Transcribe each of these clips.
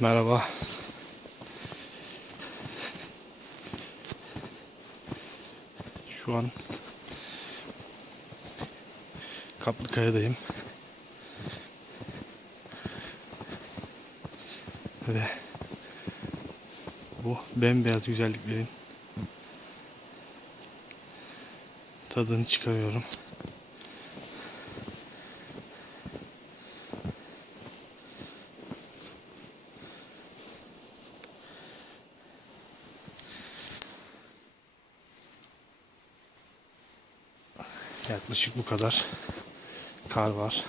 Merhaba. Şu an Kaplıkaya'dayım. Ve bu bembeyaz güzelliklerin tadını çıkarıyorum. Yaklaşık bu kadar kar var.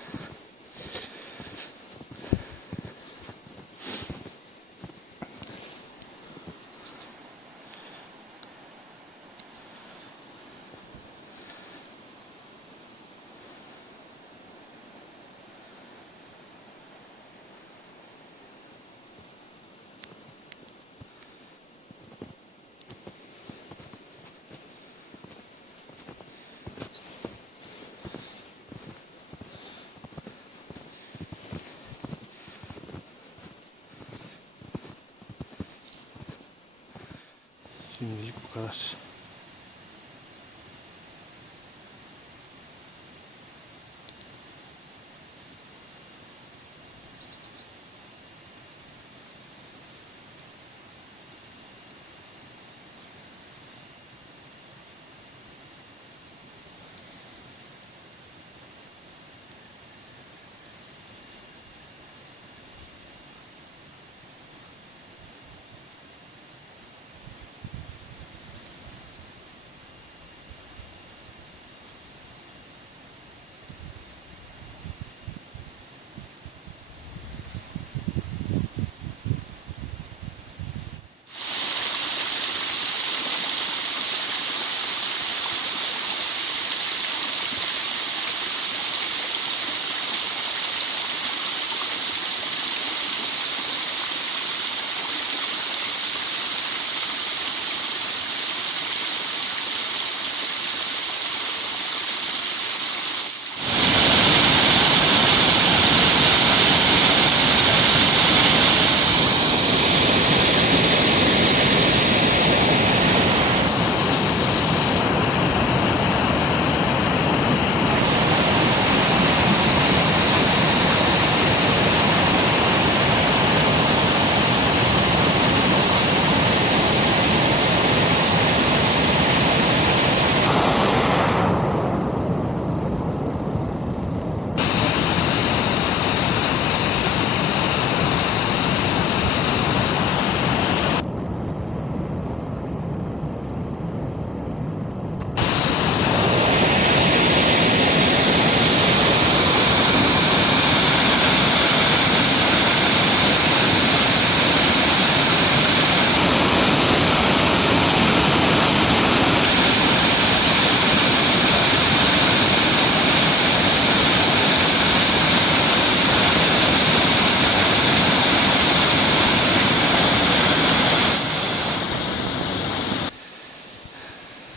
Şimdilik bu kadar.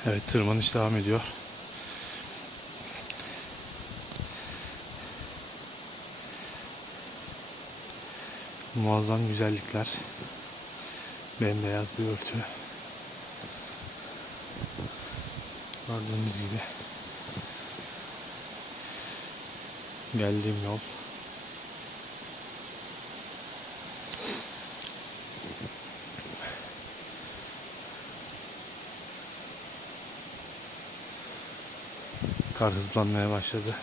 Evet, tırmanış devam ediyor. Muazzam güzellikler. Bembeyaz bir örtü. Gördüğünüz gibi. Geldiğim yol. Kar hızlanmaya başladı.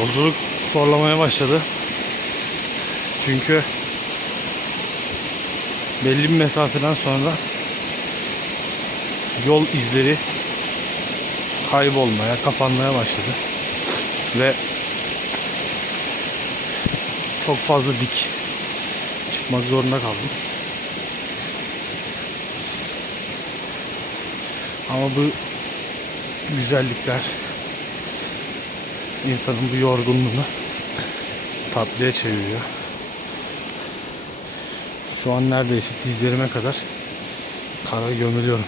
Yolculuk zorlamaya başladı. Çünkü belli bir mesafeden sonra yol izleri kaybolmaya, kapanmaya başladı. Ve çok fazla dik çıkmak zorunda kaldım. Ama bu güzellikler insanın bu yorgunluğunu tatlıya çeviriyor. Şu an neredeyse dizlerime kadar kara gömülüyorum.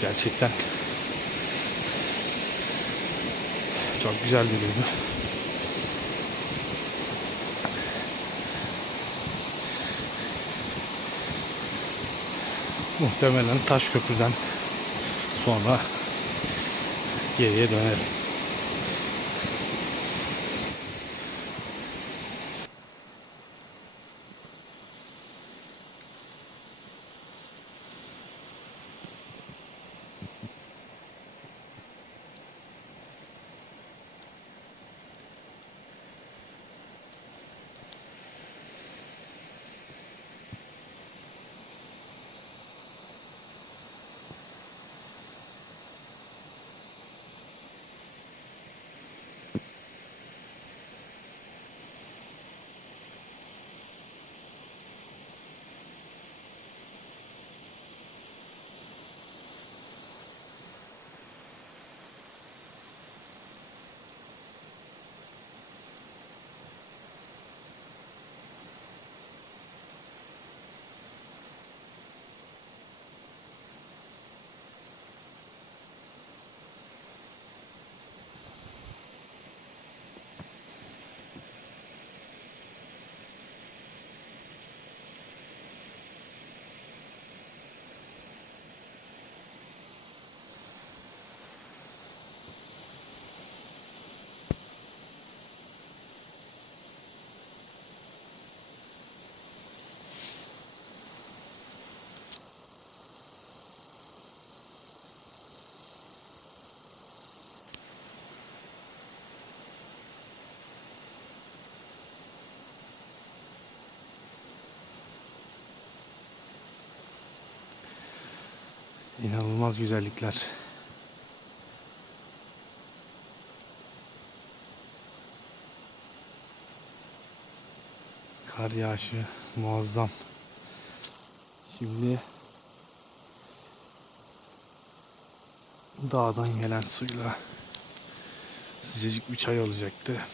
Gerçekten çok güzel bir duygu. Muhtemelen Taşköprü'den sonra geriye dönerim. İnanılmaz güzellikler. Kar yağışı muazzam. Şimdi dağdan gelen suyla sıcacık bir çay olacaktı.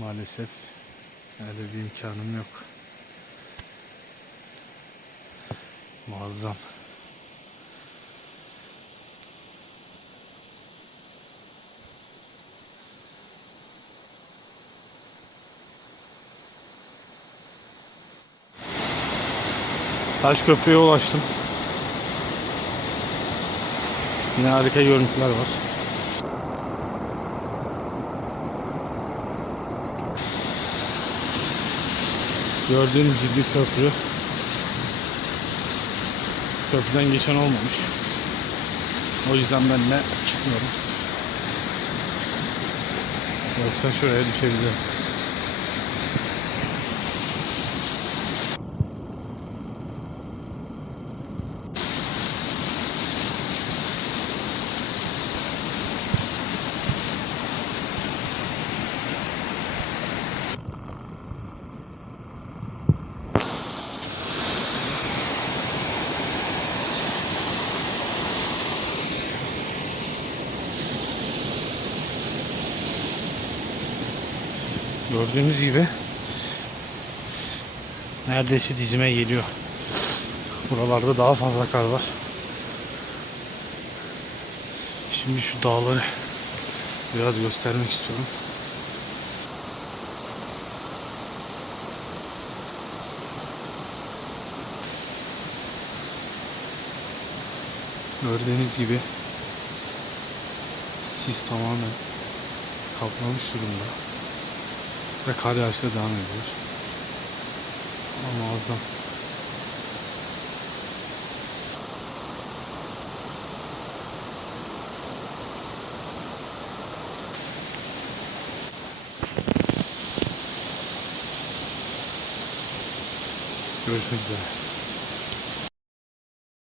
Maalesef öyle bir imkanım yok. Muazzam. Taşköprü'ye ulaştım. Yine harika görüntüler var. Gördüğünüz gibi köprü. Köprüden geçen olmamış. O yüzden ben de çıkmıyorum. Yoksa şuraya düşebilirim. Gördüğünüz gibi neredeyse dizime geliyor. Buralarda daha fazla kar var. Şimdi şu dağları biraz göstermek istiyorum. Gördüğünüz gibi sis tamamen kaplamış durumda. Ve kar yağışı da devam ediyor. Ama muazzam. Görüşmek üzere.